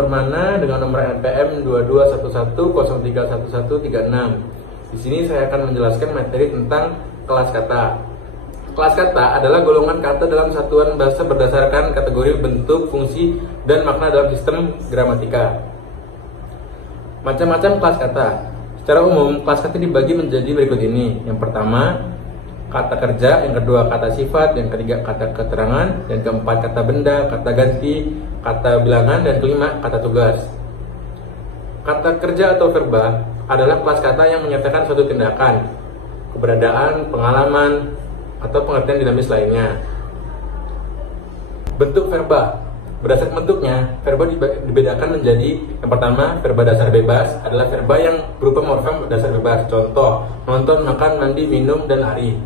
nomor mana dengan nomor NPM 2211031136. Di sini saya akan menjelaskan materi tentang kelas kata. Kelas kata adalah golongan kata dalam satuan bahasa berdasarkan kategori bentuk, fungsi, dan makna dalam sistem gramatika. Macam-macam kelas kata. Secara umum, kelas kata dibagi menjadi berikut ini. Yang pertama, kata kerja, yang kedua kata sifat, yang ketiga kata keterangan, yang keempat kata benda, kata ganti, kata bilangan, dan kelima kata tugas. Kata kerja atau verba adalah kelas kata yang menyatakan suatu tindakan, keberadaan, pengalaman, atau pengertian dinamis lainnya. Bentuk verba. Berdasarkan bentuknya, verba dibedakan menjadi yang pertama, verba dasar bebas adalah verba yang berupa morfem dasar bebas. Contoh, nonton, makan, mandi, minum, dan lari.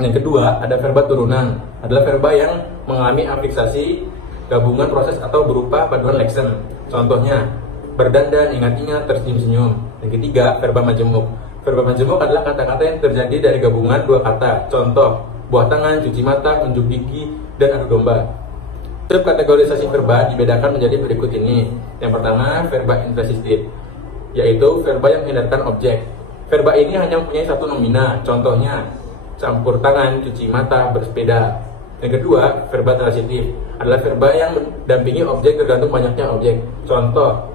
Yang kedua, ada verba turunan, adalah verba yang mengalami afiksasi, gabungan proses atau berupa paduan leksen. Contohnya, berdandan, ingat-ingat, tersenyum-senyum. Yang ketiga, verba majemuk. Verba majemuk adalah kata-kata yang terjadi dari gabungan dua kata. Contoh, buah tangan, cuci mata, unjuk gigi, dan adu domba. Subkategorisasi verba dibedakan menjadi berikut ini. Yang pertama, verba intransitif, yaitu verba yang menghindarkan objek. Verba ini hanya mempunyai satu nomina. Contohnya, campur tangan, cuci mata, bersepeda. Yang kedua, verba transitif adalah verba yang mendampingi objek tergantung banyaknya objek. Contoh,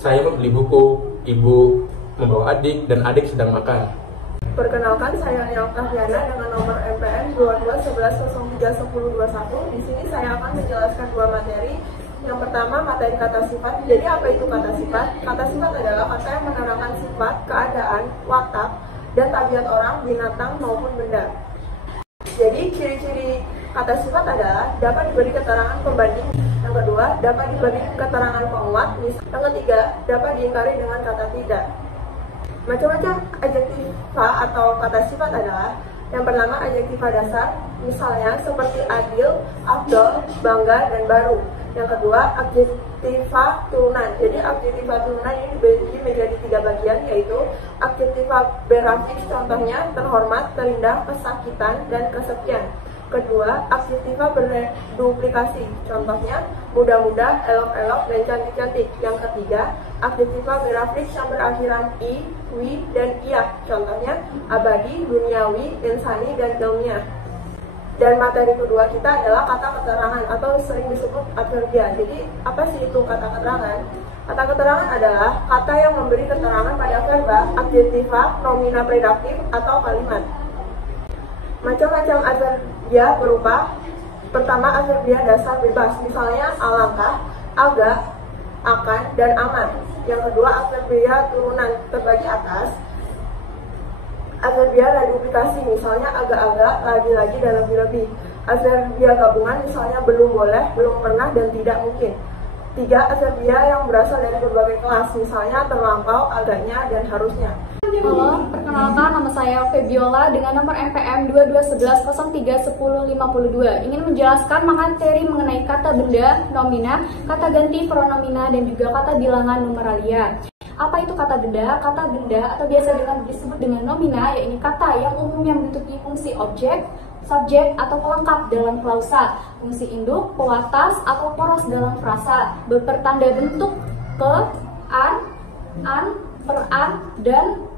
saya membeli buku, ibu membawa adik, dan adik sedang makan. Perkenalkan, saya Nia Oktaviana dengan nomor MPM 2211031021. Di sini saya akan menjelaskan dua materi. Yang pertama, materi kata sifat. Jadi apa itu kata sifat? Kata sifat adalah kata yang menerangkan sifat, keadaan, watak, dan tabiat orang, binatang, maupun benda. Jadi ciri-ciri kata sifat adalah dapat diberi keterangan pembanding. Yang kedua, dapat diberi keterangan penguat. Yang ketiga, dapat diingkari dengan kata tidak. Macam-macam adjektiva atau kata sifat adalah yang pertama, adjektiva dasar, misalnya seperti adil, afdol, bangga, dan baru. Yang kedua, adjektiva turunan. Jadi adjektiva turunan ini dibagi menjadi tiga bagian, yaitu adjektiva berafiks, contohnya terhormat, terindah, pesakitan, dan kesepian. Kedua, adjektiva berduplikasi, contohnya muda-muda, elok-elok, dan cantik-cantik. Yang ketiga, adjektiva berafiks yang berakhiran i, wi, dan iya, contohnya abadi, duniawi, insani, dan ilmiah. Dan materi kedua kita adalah kata keterangan atau sering disebut adverbia. Jadi apa sih itu kata keterangan? Kata keterangan adalah kata yang memberi keterangan pada verba, adjektiva, nomina prediktif, atau kalimat. Macam-macam adverbia berupa pertama, adverbia dasar bebas, misalnya alangkah, agak, akan, dan aman. Yang kedua, adverbia turunan terbagi atas. Adverbia reduplikasi, misalnya agak-agak, lagi-lagi, dan lebih-lebih. Adverbia gabungan, misalnya belum boleh, belum pernah, dan tidak mungkin. Tiga, adverbia yang berasal dari berbagai kelas, misalnya terlampau, agaknya, dan harusnya. Halo, perkenalkan nama saya Febiola dengan nomor MPM 2211031052. Ingin menjelaskan materi mengenai kata benda, nomina, kata ganti, pronomina, dan juga kata bilangan numeralia. Apa itu kata benda? Kata benda atau biasa disebut dengan nomina, yaitu kata yang umumnya memiliki fungsi objek, subjek, atau pelengkap dalam klausa, fungsi induk, pewatas, atau poros dalam frasa, bertanda bentuk ke, an, peran, dan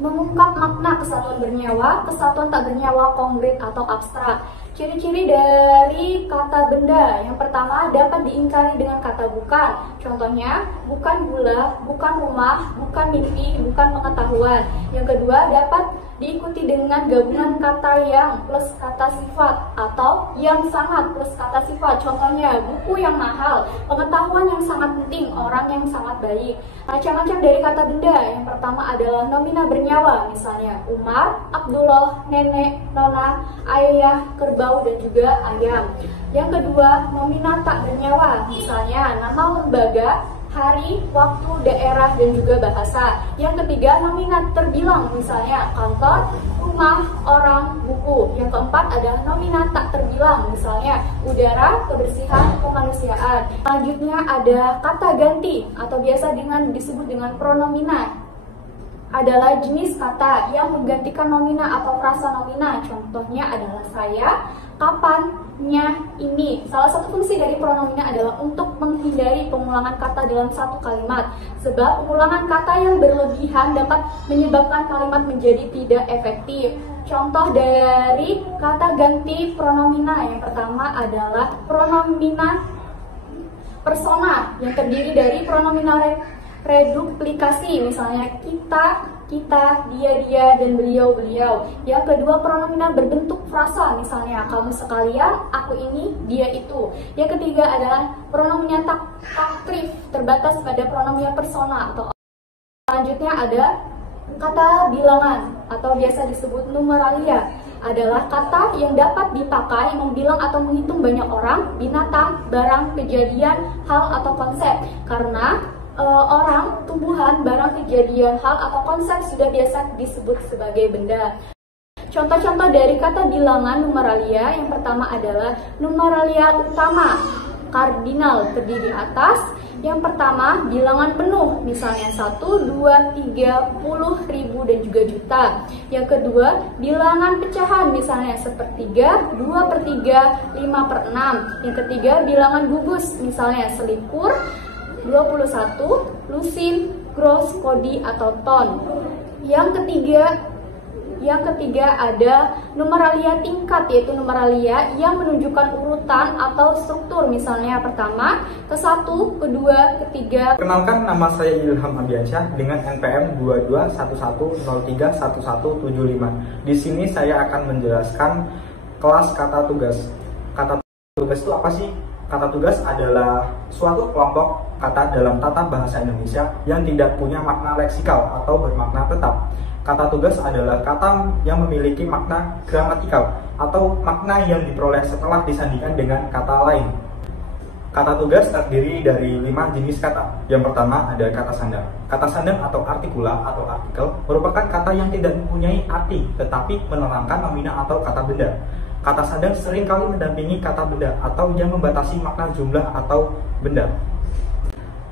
mengungkap makna kesatuan bernyawa, kesatuan tak bernyawa, konkret atau abstrak. Ciri-ciri dari kata benda. Yang pertama, dapat diingkari dengan kata bukan. Contohnya, bukan gula, bukan rumah, bukan mimpi, bukan pengetahuan. Yang kedua, dapat diikuti dengan gabungan kata yang plus kata sifat atau yang sangat plus kata sifat. Contohnya, buku yang mahal, pengetahuan yang sangat penting, orang yang sangat baik. Macam-macam dari kata benda. Yang pertama adalah nomina bernyawa, misalnya Umar, Abdullah, nenek, nona, ayah, kerbau, dan juga ayam. Yang kedua, nomina tak bernyawa, misalnya nama lembaga, hari, waktu, daerah, dan juga bahasa. Yang ketiga, nomina terbilang, misalnya kantor, rumah, orang, buku. Yang keempat adalah nomina tak terbilang, misalnya udara, kebersihan, kemanusiaan. Selanjutnya ada kata ganti atau biasa disebut dengan pronomina. Adalah jenis kata yang menggantikan nomina atau frasa nomina. Contohnya adalah saya, kapan, ini, salah satu fungsi dari pronomina adalah untuk menghindari pengulangan kata dalam satu kalimat. Sebab pengulangan kata yang berlebihan dapat menyebabkan kalimat menjadi tidak efektif. Contoh dari kata ganti pronomina yang pertama adalah pronomina persona yang terdiri dari pronomina reduplikasi, misalnya kita, dia, dan beliau. Yang kedua, pronomina berbentuk frasa, misalnya kamu sekalian, aku ini, dia itu. Yang ketiga adalah pronomina takrif, terbatas pada pronomina persona atau selanjutnya ada kata bilangan atau biasa disebut numeralia, adalah kata yang dapat dipakai membilang atau menghitung banyak orang, binatang, barang, kejadian, hal, atau konsep. Karena orang, tumbuhan, barang, kejadian, hal, atau konsep sudah biasa disebut sebagai benda. Contoh-contoh dari kata bilangan numeralia yang pertama adalah numeralia utama, kardinal, terdiri atas. Yang pertama, bilangan penuh, misalnya 1, 2, 3, 10, 1000, dan juga juta. Yang kedua, bilangan pecahan, misalnya 1/3, 2/3, 5/6. Yang ketiga, bilangan gugus, misalnya selikur, 21, lusin, gross, kodi, atau ton. Yang ketiga ada numeralia tingkat, yaitu numeralia yang menunjukkan urutan atau struktur, misalnya pertama, ke-1, kedua, ketiga. Kenalkan, nama saya Ilham Abiansyah dengan NPM 2211031175. Di sini saya akan menjelaskan kelas kata tugas. Kata tugas itu apa sih? Kata tugas adalah suatu kelompok kata dalam tata bahasa Indonesia yang tidak punya makna leksikal atau bermakna tetap. Kata tugas adalah kata yang memiliki makna gramatikal atau makna yang diperoleh setelah disandingkan dengan kata lain. Kata tugas terdiri dari 5 jenis kata. Yang pertama ada kata sandang. Kata sandang atau artikula atau artikel merupakan kata yang tidak mempunyai arti tetapi menerangkan nomina atau kata benda. Kata sandang seringkali mendampingi kata benda atau yang membatasi makna jumlah atau benda.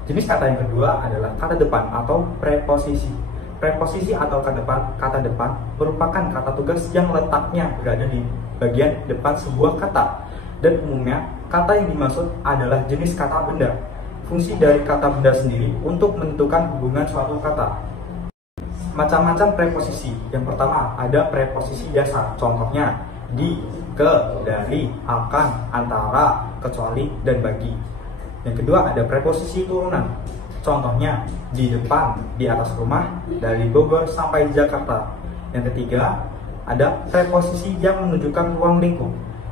Jenis kata yang kedua adalah kata depan atau preposisi. Preposisi atau kata depan merupakan kata tugas yang letaknya berada di bagian depan sebuah kata. Dan umumnya, kata yang dimaksud adalah jenis kata benda. Fungsi dari kata benda sendiri untuk menentukan hubungan suatu kata. Macam-macam preposisi. Yang pertama, ada preposisi dasar. Contohnya, di, ke, dari, akan, antara, kecuali, dan bagi. Yang kedua ada preposisi turunan. Contohnya di depan, di atas rumah, dari Bogor sampai Jakarta. Yang ketiga ada preposisi yang menunjukkan ruang lingkup.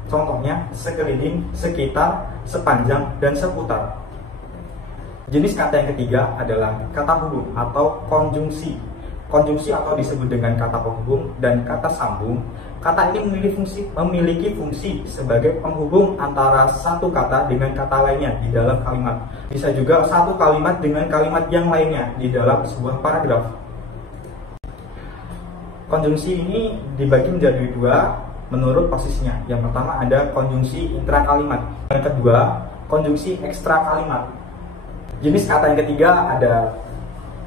Contohnya sekeliling, sekitar, sepanjang, dan seputar. Jenis kata yang ketiga adalah kata hubung atau konjungsi. Konjungsi atau disebut dengan kata penghubung dan kata sambung. Kata ini memiliki fungsi sebagai penghubung antara satu kata dengan kata lainnya di dalam kalimat. Bisa juga satu kalimat dengan kalimat yang lainnya di dalam sebuah paragraf. Konjungsi ini dibagi menjadi 2 menurut posisinya. Yang pertama ada konjungsi intrakalimat. Yang kedua, konjungsi ekstra kalimat. Jenis kata yang ketiga ada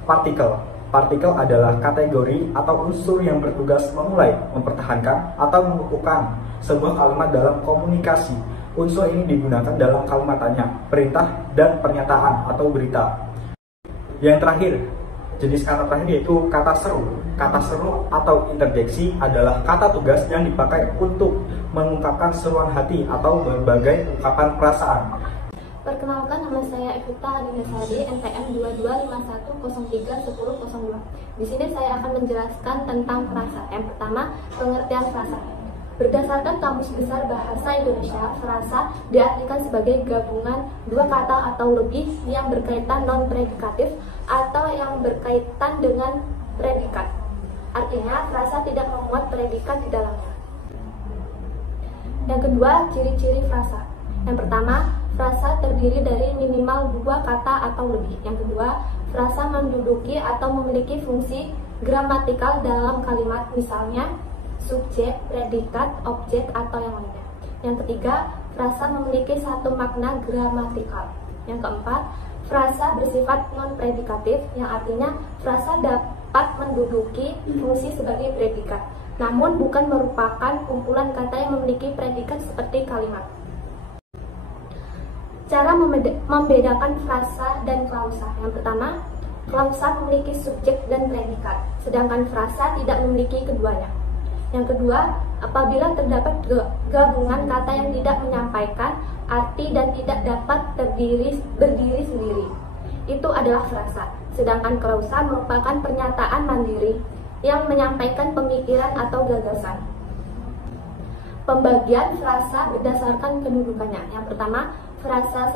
partikel. Partikel adalah kategori atau unsur yang bertugas memulai, mempertahankan, atau mengukuhkan sebuah kalimat dalam komunikasi. Unsur ini digunakan dalam kalimat tanya, perintah, dan pernyataan atau berita. Yang terakhir, jenis kata terakhir yaitu kata seru. Kata seru atau interjeksi adalah kata tugas yang dipakai untuk mengungkapkan seruan hati atau berbagai ungkapan perasaan. Perkenalkan, nama saya Evita Adinasari, NPM 2251031002. Di sini saya akan menjelaskan tentang frasa. Yang pertama, pengertian frasa. Berdasarkan Kamus Besar Bahasa Indonesia, frasa diartikan sebagai gabungan 2 kata atau lebih yang berkaitan non-predikatif atau yang berkaitan dengan predikat. Artinya, frasa tidak memuat predikat di dalamnya. Yang kedua, ciri-ciri frasa. Yang pertama, frasa terdiri dari minimal 2 kata atau lebih. Yang kedua, frasa menduduki atau memiliki fungsi gramatikal dalam kalimat, misalnya subjek, predikat, objek, atau yang lainnya. Yang ketiga, frasa memiliki satu makna gramatikal. Yang keempat, frasa bersifat non-predikatif, yang artinya frasa dapat menduduki fungsi sebagai predikat, namun bukan merupakan kumpulan kata yang memiliki predikat seperti kalimat. Cara membedakan frasa dan klausa. Yang pertama, klausa memiliki subjek dan predikat, sedangkan frasa tidak memiliki keduanya. Yang kedua, apabila terdapat gabungan kata yang tidak menyampaikan arti dan tidak dapat berdiri sendiri, itu adalah frasa. Sedangkan klausa merupakan pernyataan mandiri yang menyampaikan pemikiran atau gagasan. Pembagian frasa berdasarkan kedudukannya. Yang pertama, frasa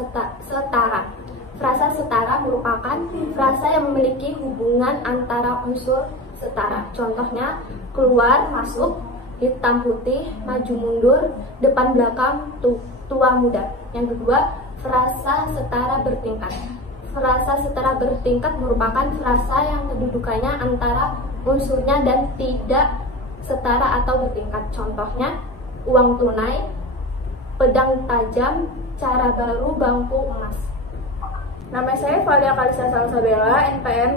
setara. Frasa setara merupakan frasa yang memiliki hubungan antara unsur setara. Contohnya, keluar, masuk, hitam putih, maju mundur, depan belakang, tua muda. Yang kedua, frasa setara bertingkat. Frasa setara bertingkat merupakan frasa yang kedudukannya antara unsurnya dan tidak setara atau bertingkat. Contohnya, uang tunai, pedang tajam, cara baru, bangku emas. Nama saya Valia Kalisa Salsabella, NPM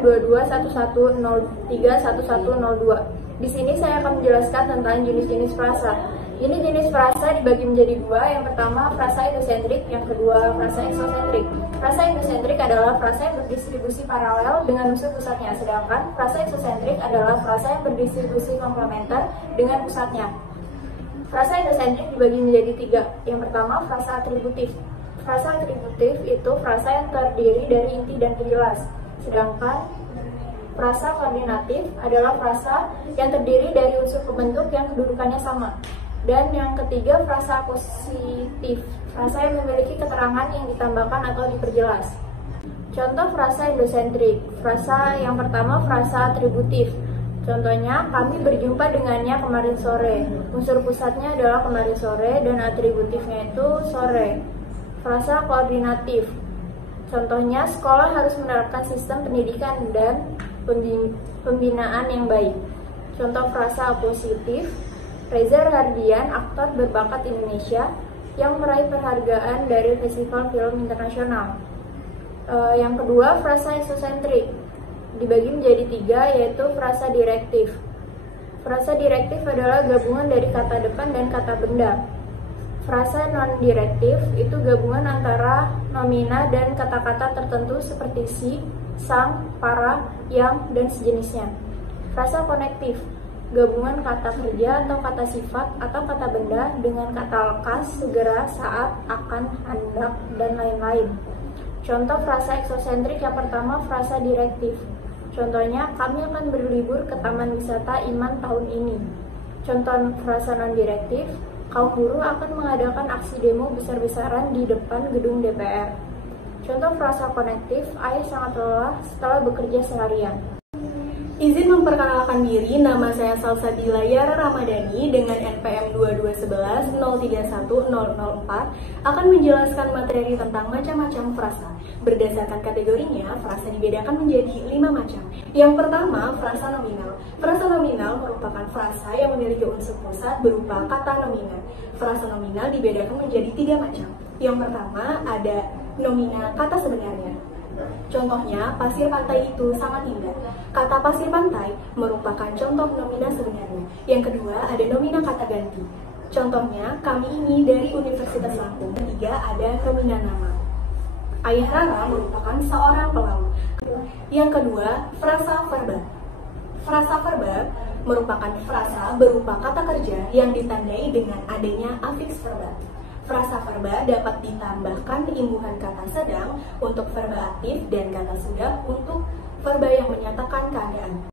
2211031102. Di sini saya akan menjelaskan tentang jenis-jenis frasa. Jenis-jenis frasa dibagi menjadi dua. Yang pertama, frasa endosentrik. Yang kedua, frasa eksosentrik. Frasa endosentrik adalah frasa yang berdistribusi paralel dengan unsur pusatnya, sedangkan frasa eksosentrik adalah frasa yang berdistribusi komplementer dengan pusatnya. Frasa endosentrik dibagi menjadi tiga. Yang pertama, frasa atributif. Frasa atributif itu frasa yang terdiri dari inti dan penjelas. Sedangkan frasa koordinatif adalah frasa yang terdiri dari unsur pembentuk yang kedudukannya sama. Dan yang ketiga, frasa positif. Frasa yang memiliki keterangan yang ditambahkan atau diperjelas. Contoh frasa endosentrik. Frasa yang pertama, frasa atributif. Contohnya, kami berjumpa dengannya kemarin sore. Unsur pusatnya adalah kemarin sore dan atributifnya itu sore. Frasa koordinatif. Contohnya, sekolah harus menerapkan sistem pendidikan dan pembinaan yang baik. Contoh frasa positif. Reza Rahardian, aktor berbakat Indonesia yang meraih penghargaan dari Festival Film Internasional. Yang kedua, frasa eksosentrik. Dibagi menjadi tiga, yaitu frasa direktif. Frasa direktif adalah gabungan dari kata depan dan kata benda. Frasa non-direktif itu gabungan antara nomina dan kata-kata tertentu seperti si, sang, para, yang, dan sejenisnya. Frasa konektif, gabungan kata kerja atau kata sifat atau kata benda dengan kata lekas, segera, saat, akan, hendak, dan lain-lain. Contoh frasa eksosentrik yang pertama, frasa direktif. Contohnya, kami akan berlibur ke Taman Wisata Iman tahun ini. Contoh frasa non-direktif, kaum buruh akan mengadakan aksi demo besar-besaran di depan gedung DPR. Contoh frasa konektif, ayah sangat lelah setelah bekerja seharian. Izin memperkenalkan diri, nama saya Salsabila Yara Ramadhani dengan NPM 2211031004 akan menjelaskan materi tentang macam-macam frasa. Berdasarkan kategorinya, frasa dibedakan menjadi 5 macam. Yang pertama, frasa nominal. Frasa nominal merupakan frasa yang memiliki unsur pusat berupa kata nomina. Frasa nominal dibedakan menjadi 3 macam. Yang pertama, ada nomina kata sebenarnya. Contohnya, pasir pantai itu sangat indah. Kata pasir pantai merupakan contoh nomina sebenarnya. Yang kedua, ada nomina kata ganti. Contohnya, kami ini dari Universitas Lampung. Ketiga, ada nomina nama. Ayah Rara merupakan seorang pelaut. Yang kedua, frasa verbal. Frasa verbal merupakan frasa berupa kata kerja yang ditandai dengan adanya afiks verbal. Frasa verba dapat ditambahkan imbuhan kata sedang untuk verba aktif dan kata sudah untuk verba yang menyatakan keadaan.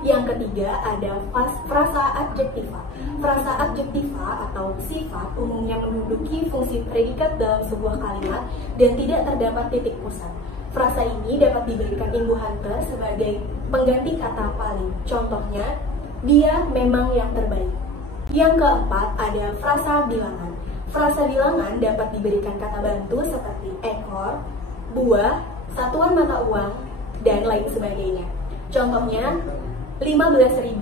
Yang ketiga ada frasa adjektiva. Frasa adjektiva atau sifat umumnya menduduki fungsi predikat dalam sebuah kalimat dan tidak terdapat titik pusat. Frasa ini dapat diberikan imbuhan ke sebagai pengganti kata paling. Contohnya, dia memang yang terbaik. Yang keempat ada frasa bilangan. Frasa bilangan dapat diberikan kata bantu seperti ekor, buah, satuan mata uang, dan lain sebagainya. Contohnya, 15.000,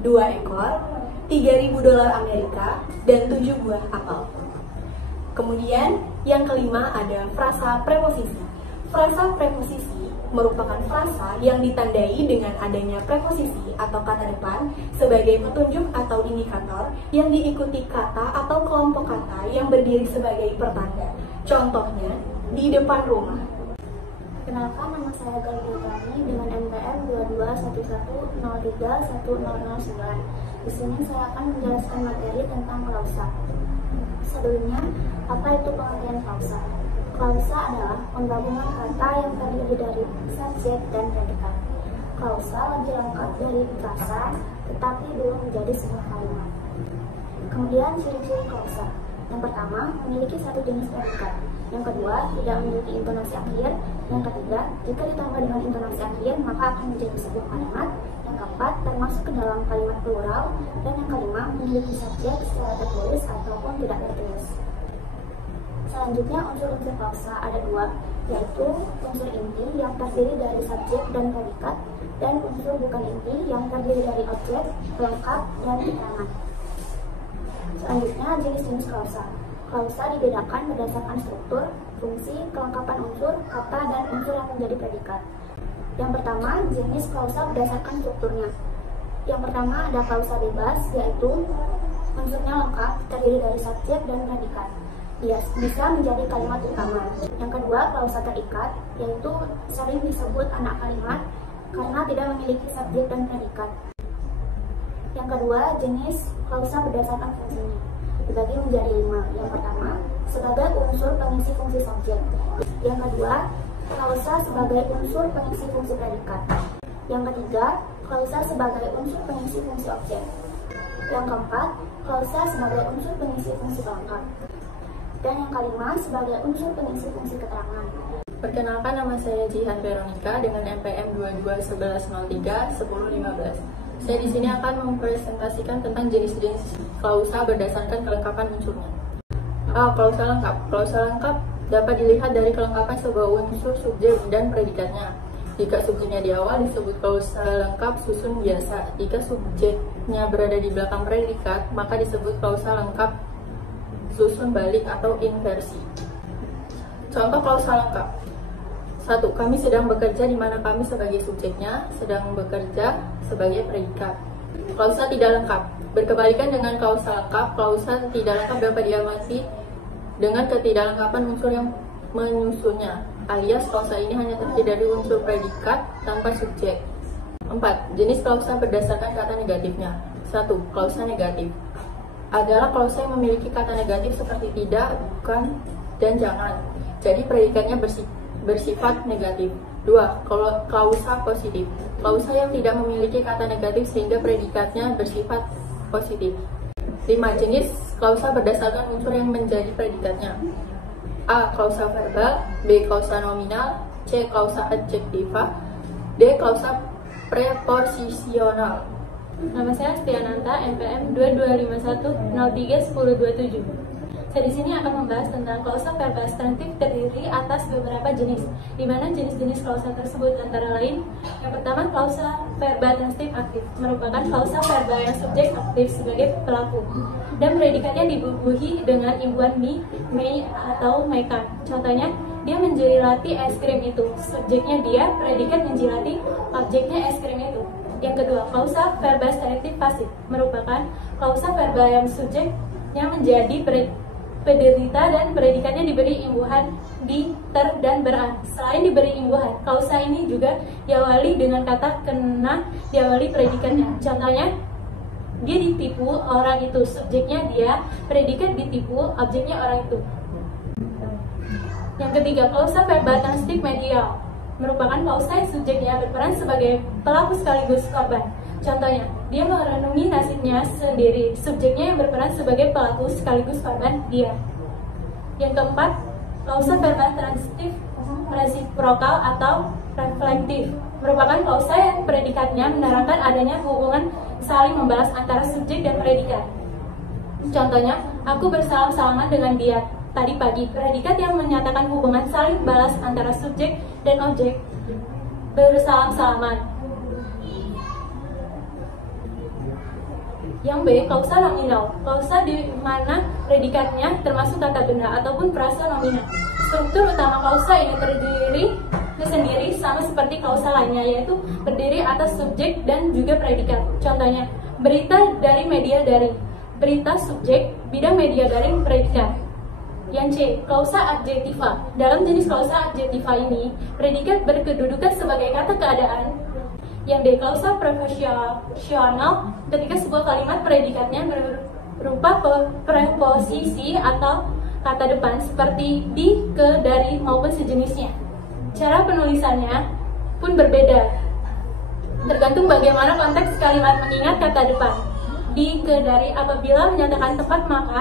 2 ekor, 3.000 dolar Amerika, dan 7 buah apel. Kemudian, yang kelima ada frasa preposisi. Frasa preposisi merupakan frasa yang ditandai dengan adanya preposisi atau kata depan sebagai petunjuk atau indikator yang diikuti kata atau kelompok kata yang berdiri sebagai pertanda. Contohnya, di depan rumah. Kenalkan, nama saya Galih Utami dengan NPM 2211031009. Di sini saya akan menjelaskan materi tentang klausa. Sebelumnya, apa itu pengertian klausa? Klausa adalah penggabungan kata yang terdiri dari subjek dan predikat. Klausa lebih lengkap dari frasa, tetapi belum menjadi sebuah kalimat. Kemudian ciri-ciri klausa. Yang pertama, memiliki satu jenis predikat. Yang kedua, tidak memiliki intonasi akhir. Yang ketiga, jika ditambah dengan intonasi akhir, maka akan menjadi sebuah kalimat. Yang keempat, termasuk ke dalam kalimat plural. Dan yang kelima, memiliki subjek secara tertulis ataupun tidak tertulis. Selanjutnya, unsur-unsur klausa ada dua, yaitu unsur inti yang terdiri dari subjek dan predikat, dan unsur bukan inti yang terdiri dari objek, pelengkap, dan keterangan. Selanjutnya, jenis-jenis klausa. Klausa dibedakan berdasarkan struktur, fungsi, kelengkapan unsur, kata, dan unsur yang menjadi predikat. Yang pertama, jenis klausa berdasarkan strukturnya. Yang pertama ada klausa bebas, yaitu unsurnya lengkap, terdiri dari subjek dan predikat. Dia bisa menjadi kalimat utama. Yang kedua, klausa terikat, yaitu sering disebut anak kalimat karena tidak memiliki subjek dan predikat. Yang kedua, jenis klausa berdasarkan fungsinya, dibagi menjadi 5. Yang pertama, sebagai unsur pengisi fungsi subjek. Yang kedua, klausa sebagai unsur pengisi fungsi predikat. Yang ketiga, klausa sebagai unsur pengisi fungsi objek. Yang keempat, klausa sebagai unsur pengisi fungsi pelengkap. Dan yang kelima, sebagai unsur pengisi fungsi keterangan. Perkenalkan, nama saya Jihan Veronica dengan NPM 2211031015. Saya di sini akan mempresentasikan tentang jenis-jenis klausa berdasarkan kelengkapan unsurnya. A. Klausa lengkap. Klausa lengkap dapat dilihat dari kelengkapan sebuah unsur subjek dan predikatnya. Jika subjeknya di awal disebut klausa lengkap susun biasa. Jika subjeknya berada di belakang predikat, maka disebut klausa lengkap susun balik atau inversi. Contoh klausa lengkap. 1. Kami sedang bekerja, di mana kami sebagai subjeknya sedang bekerja sebagai predikat. Klausa tidak lengkap. Berkebalikan dengan klausa lengkap, klausa tidak lengkap dapat diamati dengan ketidaklengkapan unsur yang menyusunnya, alias klausa ini hanya terdiri dari unsur predikat tanpa subjek. 4. Jenis klausa berdasarkan kata negatifnya. 1. Klausa negatif adalah klausa yang memiliki kata negatif seperti tidak, bukan, dan jangan. Jadi predikatnya bersifat negatif. 2. Klausa positif. Klausa yang tidak memiliki kata negatif sehingga predikatnya bersifat positif. 5. Jenis klausa berdasarkan unsur yang menjadi predikatnya. A. Klausa verbal. B. Klausa nominal. C. Klausa adjektiva. D. Klausa preposisional. Nama saya Astiananta, NPM 2251031027. Saya di sini akan membahas tentang klausa verbal transitif terdiri atas beberapa jenis, di mana jenis-jenis klausa tersebut antara lain: yang pertama, klausa verbal transitif aktif, merupakan klausa verbal yang subjek aktif sebagai pelaku dan predikatnya dibubuhi dengan imbuhan mi, may, atau maykan. Contohnya, dia menjilati es krim itu. Subjeknya dia, predikat menjilati, objeknya es krim itu. Yang kedua, klausa verbal transitif pasif, merupakan klausa verbal yang subjeknya menjadi penderita dan predikatnya diberi imbuhan di, ter, dan beran. Selain diberi imbuhan, klausa ini juga diawali dengan kata kena diawali predikatnya. Contohnya, dia ditipu orang itu, subjeknya dia, predikat ditipu, objeknya orang itu. Yang ketiga, klausa verbal transitif medial, merupakan klausa yang subjeknya berperan sebagai pelaku sekaligus korban. Contohnya, dia merenungi nasibnya sendiri, subjeknya yang berperan sebagai pelaku sekaligus korban dia. Yang keempat, klausa verbal transitif resiprokal atau reflektif, merupakan klausa yang predikatnya menerangkan adanya hubungan saling membalas antara subjek dan predikat. Contohnya, aku bersalam-salaman dengan dia tadi pagi. Predikat yang menyatakan hubungan saling balas antara subjek dan objek bersalam-salaman. Yang B, klausa nominal, klausa di mana predikatnya termasuk kata benda ataupun frasa nominal. Struktur utama klausa ini sendiri sama seperti klausa lainnya, yaitu berdiri atas subjek dan juga predikat. Contohnya, berita dari media daring, berita subjek, bidang media daring predikat. Yang C, klausa adjektiva. Dalam jenis klausa adjektiva ini, predikat berkedudukan sebagai kata keadaan. Yang D, klausa preposisional, ketika sebuah kalimat predikatnya berupa preposisi atau kata depan seperti di, ke, dari, maupun sejenisnya. Cara penulisannya pun berbeda, tergantung bagaimana konteks kalimat mengingat kata depan. Di, ke, dari apabila menyatakan tempat maka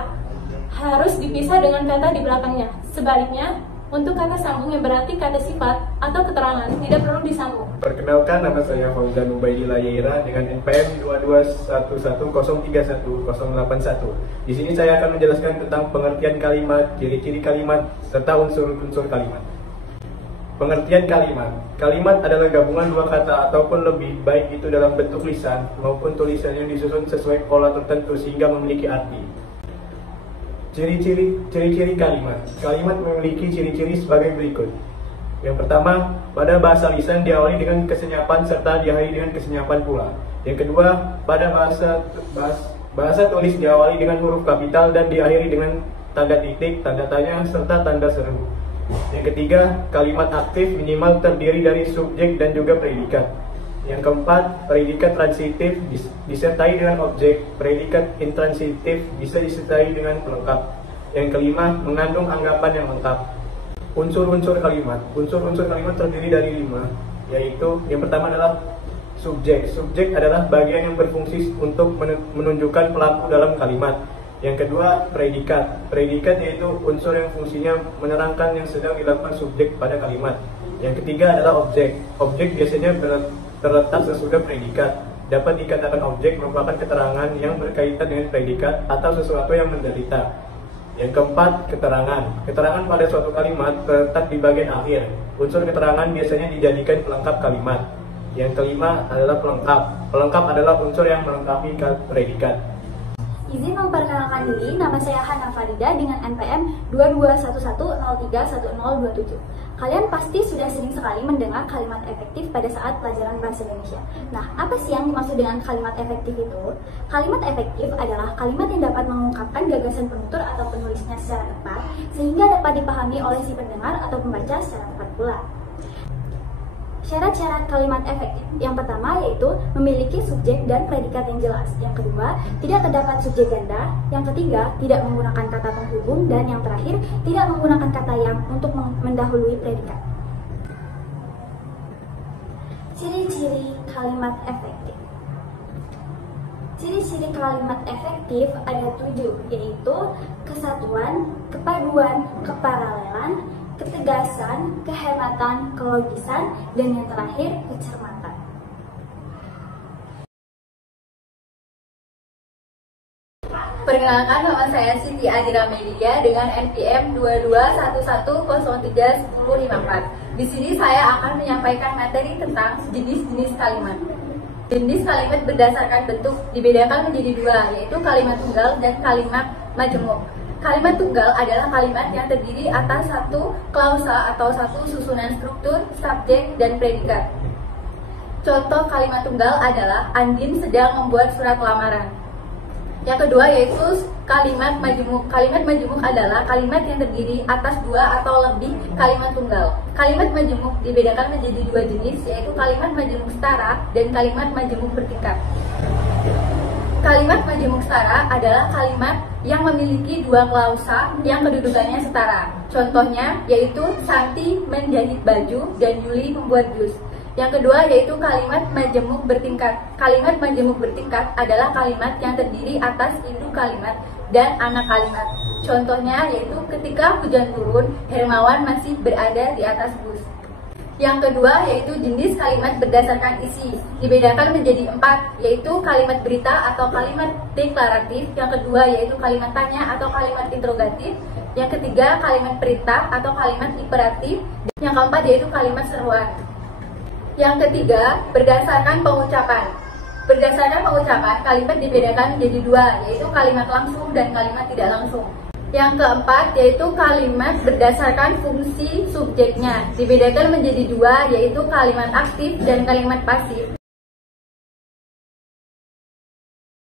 harus dipisah dengan kata di belakangnya. Sebaliknya, untuk kata sambung yang berarti kata sifat atau keterangan tidak perlu disambung. Perkenalkan, nama saya Fauzan Ubaidillah Yaira dengan NPM 22110318081. Di sini saya akan menjelaskan tentang pengertian kalimat, ciri-ciri kalimat, serta unsur-unsur kalimat. Pengertian kalimat. Kalimat adalah gabungan dua kata ataupun lebih, baik itu dalam bentuk lisan maupun tulisan yang disusun sesuai pola tertentu sehingga memiliki arti. Ciri-ciri kalimat. Kalimat memiliki ciri-ciri sebagai berikut. Yang pertama, pada bahasa lisan diawali dengan kesenyapan serta diakhiri dengan kesenyapan pula. Yang kedua, pada bahasa tulis diawali dengan huruf kapital dan diakhiri dengan tanda titik, tanda tanya, serta tanda seru. Yang ketiga, kalimat aktif minimal terdiri dari subjek dan juga predikat. Yang keempat, predikat transitif disertai dengan objek. Predikat intransitif bisa disertai dengan pelengkap. Yang kelima, mengandung anggapan yang lengkap. Unsur-unsur kalimat. Unsur-unsur kalimat terdiri dari 5, yaitu yang pertama adalah subjek. Subjek adalah bagian yang berfungsi untuk menunjukkan pelaku dalam kalimat. Yang kedua, predikat. Predikat yaitu unsur yang fungsinya menerangkan yang sedang dilakukan subjek pada kalimat. Yang ketiga adalah objek. Objek biasanya terletak sesudah predikat. Dapat dikatakan objek merupakan keterangan yang berkaitan dengan predikat atau sesuatu yang menderita. Yang keempat, keterangan. Keterangan pada suatu kalimat terletak di bagian akhir. Unsur keterangan biasanya dijadikan pelengkap kalimat. Yang kelima adalah pelengkap. Pelengkap adalah unsur yang melengkapi predikat. Izin memperkenalkan diri, nama saya Hana Farida dengan NPM 2211031027. Kalian pasti sudah sering sekali mendengar kalimat efektif pada saat pelajaran bahasa Indonesia. Nah, apa sih yang dimaksud dengan kalimat efektif itu? Kalimat efektif adalah kalimat yang dapat mengungkapkan gagasan penutur atau penulisnya secara tepat, sehingga dapat dipahami oleh si pendengar atau pembaca secara tepat pula. Syarat-syarat kalimat efektif. Yang pertama yaitu memiliki subjek dan predikat yang jelas. Yang kedua, tidak terdapat subjek ganda. Yang ketiga, tidak menggunakan kata penghubung. Dan yang terakhir, tidak menggunakan kata yang untuk mendahului predikat. Ciri-ciri kalimat efektif. Ciri-ciri kalimat efektif ada 7, yaitu kesatuan, kepaduan, keparalelan, ketegasan, kehematan, kelogisan, dan yang terakhir, kecermatan. Perkenalkan, nama saya Siti Adira Media dengan NPM 2211031054. Di sini saya akan menyampaikan materi tentang jenis-jenis kalimat. Jenis kalimat berdasarkan bentuk dibedakan menjadi 2, yaitu kalimat tunggal dan kalimat majemuk. Kalimat tunggal adalah kalimat yang terdiri atas satu klausa atau satu susunan struktur, subjek, dan predikat. Contoh kalimat tunggal adalah Andin sedang membuat surat lamaran. Yang kedua yaitu kalimat majemuk. Kalimat majemuk adalah kalimat yang terdiri atas 2 atau lebih kalimat tunggal. Kalimat majemuk dibedakan menjadi 2 jenis, yaitu kalimat majemuk setara dan kalimat majemuk bertingkat. Kalimat majemuk setara adalah kalimat yang memiliki 2 klausa yang kedudukannya setara. Contohnya yaitu Santi menjahit baju dan Yuli membuat jus. Yang kedua yaitu kalimat majemuk bertingkat. Kalimat majemuk bertingkat adalah kalimat yang terdiri atas induk kalimat dan anak kalimat. Contohnya yaitu ketika hujan turun, Hermawan masih berada di atas bus. Yang kedua yaitu jenis kalimat berdasarkan isi. Dibedakan menjadi 4, yaitu kalimat berita atau kalimat deklaratif. Yang kedua yaitu kalimat tanya atau kalimat interrogatif. Yang ketiga kalimat perintah atau kalimat imperatif. Yang keempat yaitu kalimat seruan. Yang ketiga berdasarkan pengucapan. Berdasarkan pengucapan, kalimat dibedakan menjadi 2, yaitu kalimat langsung dan kalimat tidak langsung. Yang keempat yaitu kalimat berdasarkan fungsi subjeknya. Dibedakan menjadi 2, yaitu kalimat aktif dan kalimat pasif.